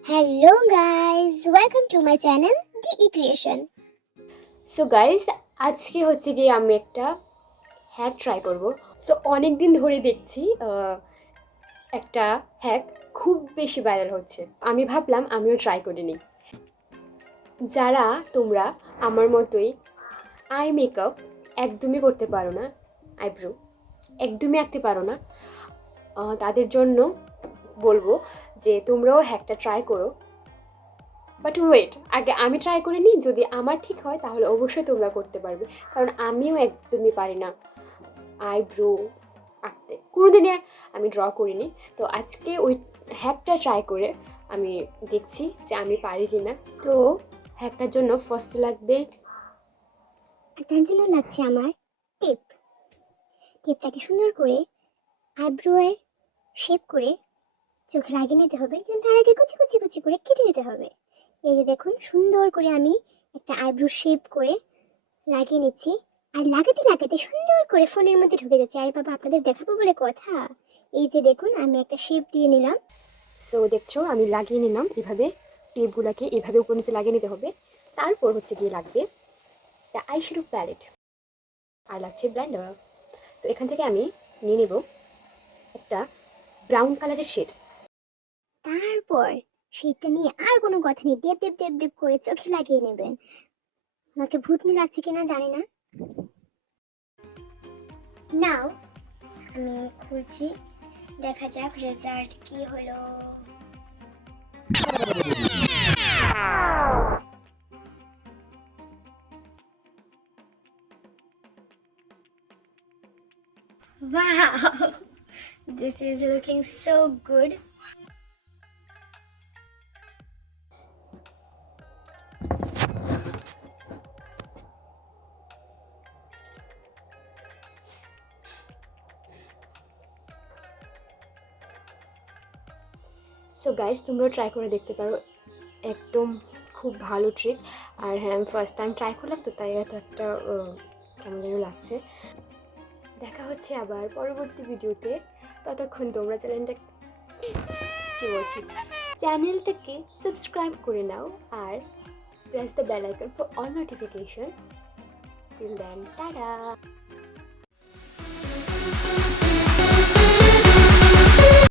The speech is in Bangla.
Hello guys, welcome to my channel DE Creation. So guys, আজকে হচ্ছে গিয়ে আমি একটা হ্যাক ট্রাই করব। সো অনেক দিন ধরে দেখছি একটা হ্যাক খুব বেশি ভাইরাল হচ্ছে। আমি ভাবলাম আমিও ট্রাই করে নিই। যারা তোমরা আমার মতোই আই মেকআপ একদমই করতে পারো না, আইব্রো একদমই আঁকতে পারো না, তাদের জন্য বলবো যে তোমরাও হ্যাকটা ট্রাই করো। বাট ওয়েট, আগে আমি ট্রাই করে নিই, যদি আমার ঠিক হয় তাহলে অবশ্যই তোমরা করতে পারবে। কারণ আমিও একদমই পারি না আইব্রো আঁকতে, কোনোদিনে আমি ড্র করিনি। তো আজকে ওই হ্যাকটা ট্রাই করে আমি দেখছি যে আমি পারি কি না। তো হ্যাকটার জন্য ফার্স্ট লাগবে, আর তার জন্য লাগছে আমার টিপ। টিপটাকে সুন্দর করে আইব্রোয়ের শেপ করে চোখে লাগিয়ে নিতে হবে, কিন্তু তার আগে কুচি কুচি কুচি করে কেটে নিতে হবে। এই যে দেখুন, সুন্দর করে আমি একটা আইব্রো শেপ করে লাগিয়ে নিচ্ছি। আর লাগাতে লাগাতে সুন্দর করে ফোনের মধ্যে ঢুকে যাচ্ছে। আরে বাবা, আপনাদের দেখাবো বলে কথা। এই যে দেখুন, আমি একটা শেপ দিয়ে নিলাম। সো দেখছো আমি লাগিয়ে নিলাম। এভাবে টেপগুলোকে এভাবে উপর নিচে লাগিয়ে নিতে হবে। তারপর হচ্ছে গিয়ে লাগবে দ্য আই শ্যাডো প্যালেট, আর লাগছে ব্লেন্ডার। সো এখান থেকে আমি নিয়ে নেব একটা ব্রাউন কালারের শেড। তারপর শেপটা নিয়ে আর কোনো কথা নেই, ডেপ ডেপ ডেপ ডেপ করে চোখে লাগিয়ে নেবেন। আমাকে ভূতনি লাগছে কিনা জানি না। নাও আমি খুলছি, দেখা যাক রেজাল্ট কি হলো। Wow, this is looking so good. So guys, তোমরাও ট্রাই করে দেখতে পারো, একদম খুব ভালো ট্রিক। আর হ্যাঁ, আমি ফার্স্ট টাইম ট্রাই করলাম, তো তাই এত একটা কেমন যেন লাগছে। দেখা হচ্ছে আবার পরবর্তী ভিডিওতে। ততক্ষণ তোমরা চ্যানেলটাকে সাবস্ক্রাইব করে নাও আর press the bell icon for all notification. Till then, tata.